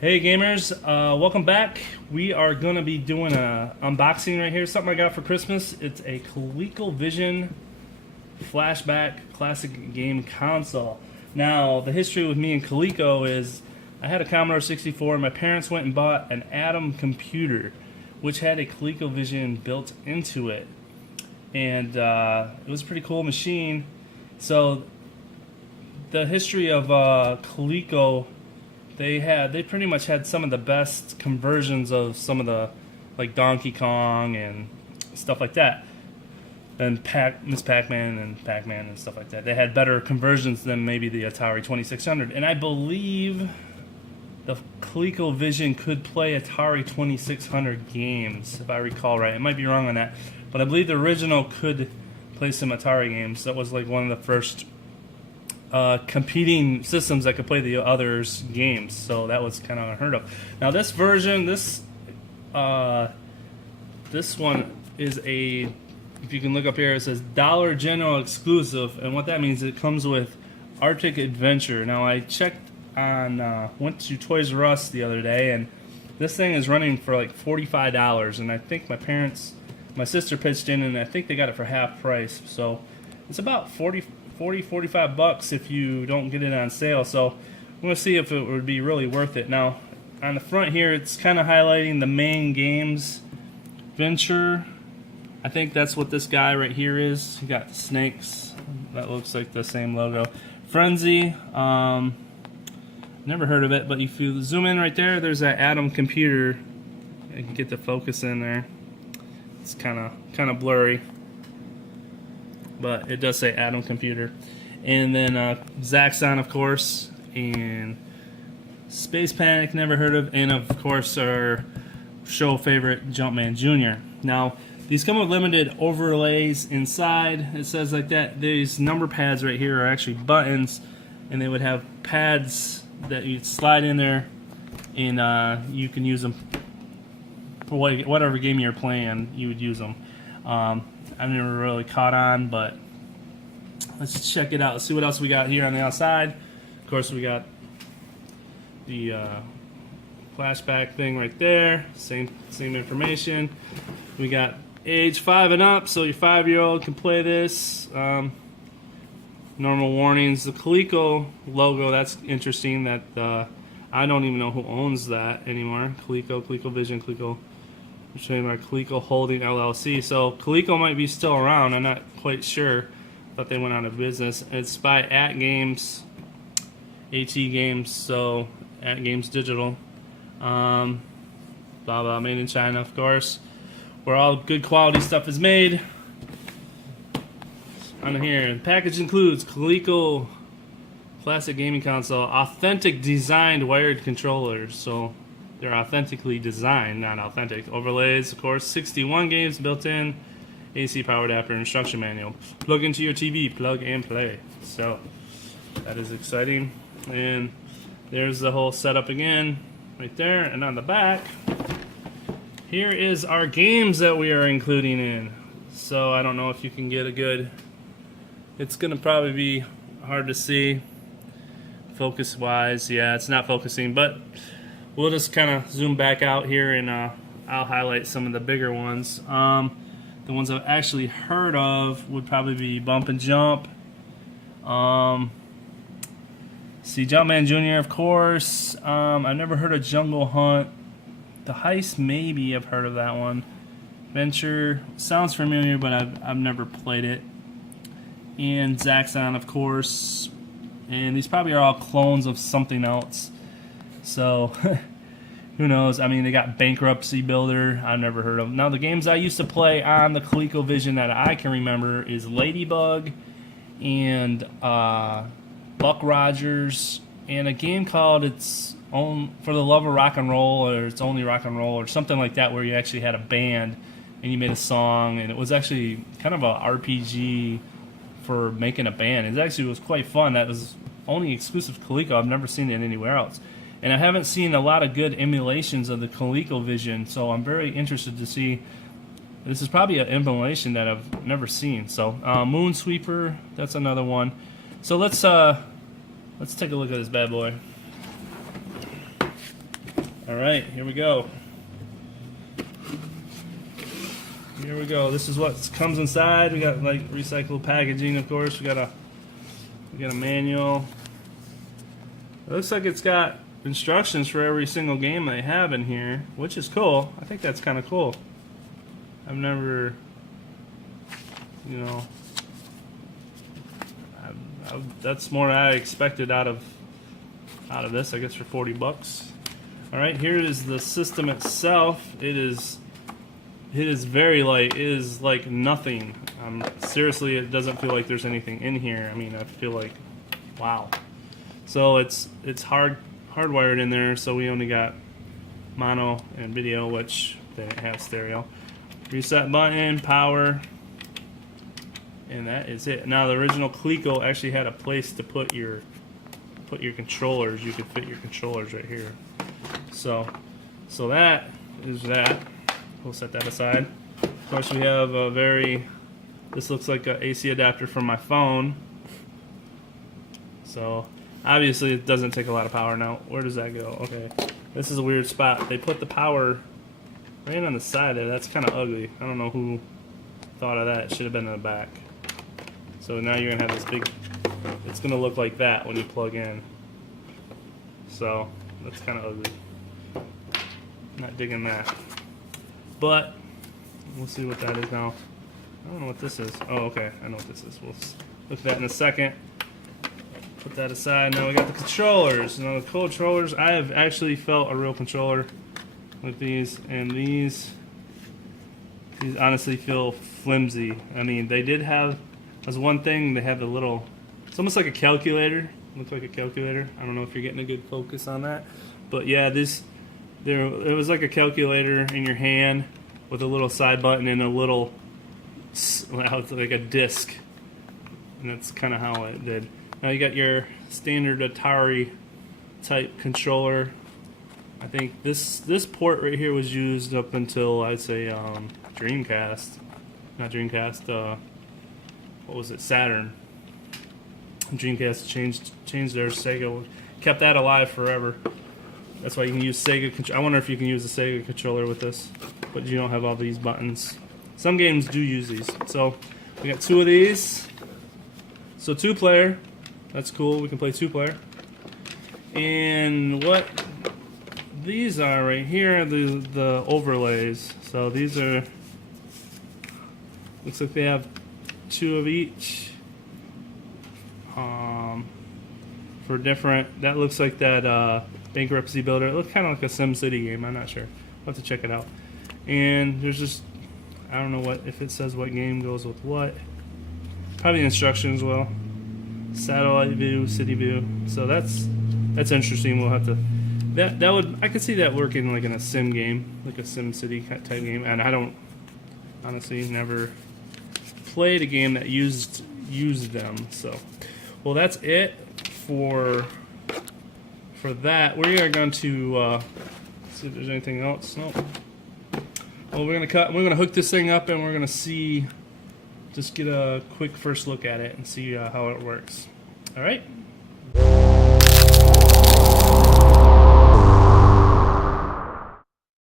Hey gamers, welcome back. We are going to be doing a unboxing right here. Something I got for Christmas. It's a Coleco Vision Flashback classic game console. Now, the history with me and Coleco is I had a Commodore 64 and my parents went and bought an Atom computer which had a Coleco Vision built into it. And it was a pretty cool machine. So the history of Coleco, they pretty much had some of the best conversions of some of the, like, Donkey Kong and stuff like that, and Miss Pac-Man and Pac-Man and stuff like that. They had better conversions than maybe the Atari 2600, and I believe the Coleco Vision could play Atari 2600 games, if I recall right. I might be wrong on that, but I believe the original could play some Atari games. That was like one of the first competing systems that could play the others' games, so that was kind of unheard of. Now this version, this one is a, if you can look up here, it says Dollar General exclusive, and what that means, it comes with Arctic Adventure. Now I checked on, went to Toys R Us the other day, and this thing is running for like $45, and I think my sister pitched in, and I think they got it for half price, so it's about 45 bucks if you don't get it on sale. So I'm going to see if it would be really worth it. Now on the front here, it's kind of highlighting the main games. Venture, I think that's what this guy right here is. You got the snakes, that looks like the same logo. Frenzy, never heard of it, but if you zoom in right there, there's that Atom computer. I can get the focus in there. It's kind of blurry, but it does say Atom computer. And then Zaxxon, of course, and Space Panic, never heard of, and of course our show favorite, Jumpman Jr. Now these come with limited overlays inside. It says like that. These number pads right here are actually buttons, and they would have pads that you'd slide in there, and you can use them for whatever game you're playing. You would use them. I've never really caught on, but let's check it out. Let's see what else we got here on the outside. Of course, we got the flashback thing right there. Same information. We got age 5 and up, so your 5-year-old can play this. Normal warnings. The Coleco logo, that's interesting. That I don't even know who owns that anymore. Coleco Vision, Coleco. I'm showing my Coleco Holding LLC. So Coleco might be still around. I'm not quite sure. Thought they went out of business. It's by AT Games, so AT Games Digital. Blah blah. Made in China, of course, where all good quality stuff is made. On here, the package includes Coleco classic gaming console, authentic designed wired controllers. So they're authentically designed, not authentic. Overlays, of course, 61 games built in, AC power adapter, instruction manual. Plug into your TV, plug and play. So that is exciting. And there's the whole setup again, right there. And on the back, here is our games that we are including in. So I don't know if you can get a good, it's gonna probably be hard to see focus wise. Yeah, it's not focusing, but we'll just kind of zoom back out here, and I'll highlight some of the bigger ones. The ones I've actually heard of would probably be Bump and Jump. See, Jumpman Jr., of course. I've never heard of Jungle Hunt. The Heist, maybe I've heard of that one. Venture sounds familiar, but I've never played it. And Zaxxon, of course. And these probably are all clones of something else. So, who knows? I mean, they got Bankruptcy Builder. I've never heard of. Now, the games I used to play on the Coleco Vision that I can remember is Ladybug and Buck Rogers, and a game called It's Own For the Love of Rock and Roll, or It's Only Rock and Roll, or something like that, where you actually had a band and you made a song, and it was actually kind of a RPG for making a band. It actually was quite fun. That was only exclusive to Coleco. I've never seen it anywhere else. And I haven't seen a lot of good emulations of the Coleco Vision, so I'm very interested to see. This is probably an emulation that I've never seen. So Moonsweeper, that's another one. So let's take a look at this bad boy. All right, here we go. Here we go. This is what comes inside. We got like recycled packaging, of course. We got a manual. It looks like it's got instructions for every single game they have in here, which is cool. I think that's kind of cool. I've never, you know, that's more than I expected out of this. I guess for 40 bucks. All right, here is the system itself. It is very light. It is like nothing. Seriously, it doesn't feel like there's anything in here. I mean, I feel like, wow. So it's hardwired in there. So we only got mono and video, which they didn't have stereo. Reset button, power, and that is it. Now the original Coleco actually had a place to put your controllers. You could fit your controllers right here. So that is that. We'll set that aside. Of course, we have a this looks like an AC adapter from my phone. So obviously it doesn't take a lot of power. Now, where does that go? Okay, this is a weird spot. They put the power right on the side there. That's kind of ugly. I don't know who thought of that. It should have been in the back. So now you're gonna have this big, it's gonna look like that when you plug in. So that's kind of ugly. Not digging that. But we'll see what that is now. I don't know what this is. Oh, okay. I know what this is. We'll look at that in a second. Put that aside. Now we got the controllers. Now the controllers, I have actually felt a real controller with these, and these honestly feel flimsy. I mean, they did have, as one thing, they have a little, it's almost like a calculator. Looks like a calculator. I don't know if you're getting a good focus on that. But yeah, it was like a calculator in your hand with a little side button and a little, like a disc. And that's kind of how it did. Now you got your standard Atari type controller. I think this port right here was used up until, I'd say, Dreamcast. Not Dreamcast, what was it? Saturn. Dreamcast changed their Sega, kept that alive forever. That's why you can use Sega. I wonder if you can use a Sega controller with this, but you don't have all these buttons. Some games do use these. So we got two of these. So 2-player. That's cool. We can play 2-player. And what these are right here are the overlays. So these are, looks like they have 2 of each. For different, that looks like that Bankruptcy Builder. It looks kind of like a SimCity game. I'm not sure. I'll have to check it out. And there's just, I don't know what, if it says what game goes with what. Probably instructions will. Satellite view, city view. So that's interesting. We'll have to, that would, I could see that working like in a sim game, like a SimCity type game. And I don't, honestly, never played a game that used them. So, well, that's it for that. We are going to see if there's anything else. Nope. Well, we're gonna hook this thing up, and we're gonna see, just get a quick first look at it and see how it works. All right.